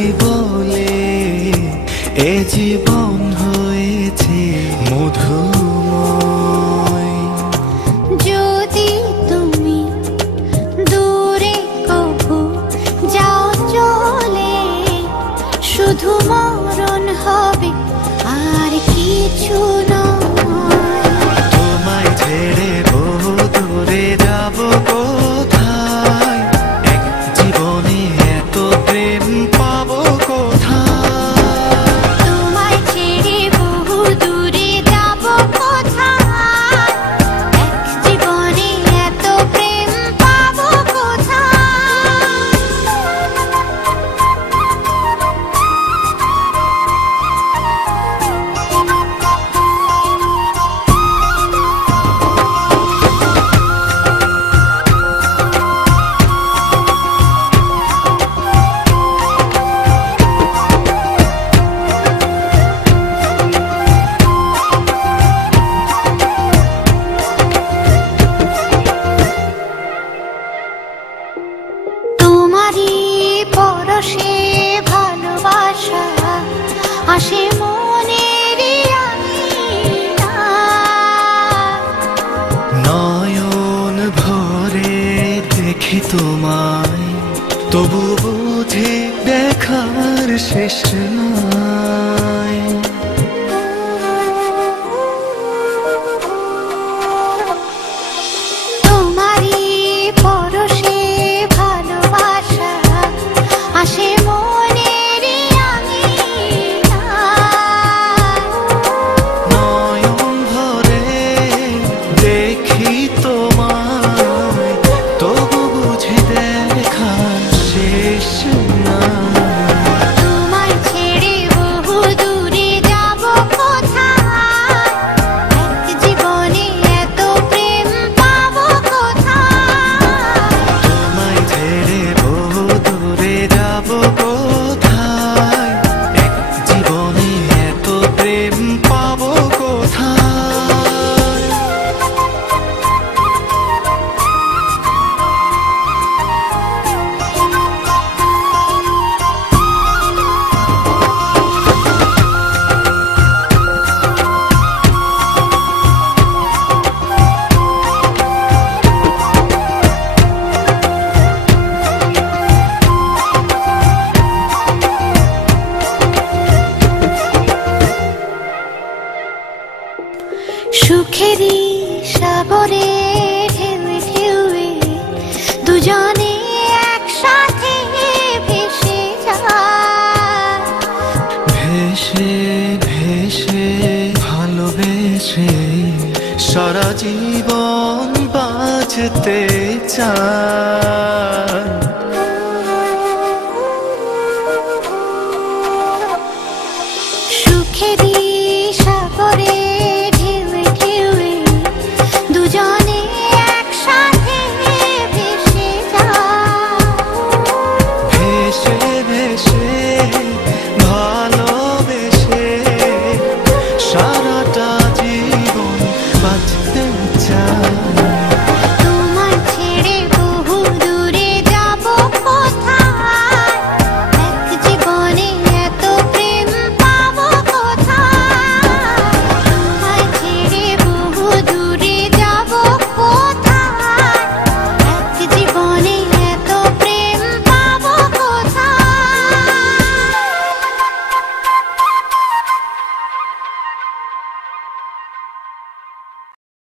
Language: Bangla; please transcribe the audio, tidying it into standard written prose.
বুঝি বলে এ জীবন হয়েছে মধুময়। যদি তুমি দূরে কভু যাও চলে, শুধু মরণ হবে আর কিছু নয়। তোমায় ছেড়ে বহু দূরে যাব কোথায়, এক জীবনে এত প্রেম পাবো কোথায়। তোমায় ছেড়ে বহু দূরে যাব কোথায়, এক জীবনে এত প্রেম পাবো কোথায়। তোমারই পরশে ভালোবাসা আসে মনের আঙিনায়। নয়ন ভরে দেখি তোমায়, তবু বুঝি দেখার শেষ নাই। তোমারই পরশে ভালোবাসা আসে মনের আঙিনায়। নয়ন ভরে দেখি তোমায়, তবু বুঝি দেখার শেষ নাই। তোমায় ছেড়ে বহু দূরে যাব কোথায়, এক জীবনে এত প্রেম পাবো কোথায়। তোমায় ছেড়ে বহু দূরে যাব কোথায়, এক জীবনে এত প্রেম পাবো কোথায়। সুখেরই সাগরে ঢেউয়ে ঢেউয়ে দুজনে একসাথে ভেসে যায়। ভেসে ভেসে ভালোবেসে সারা জীবন বাঁচতে চাই।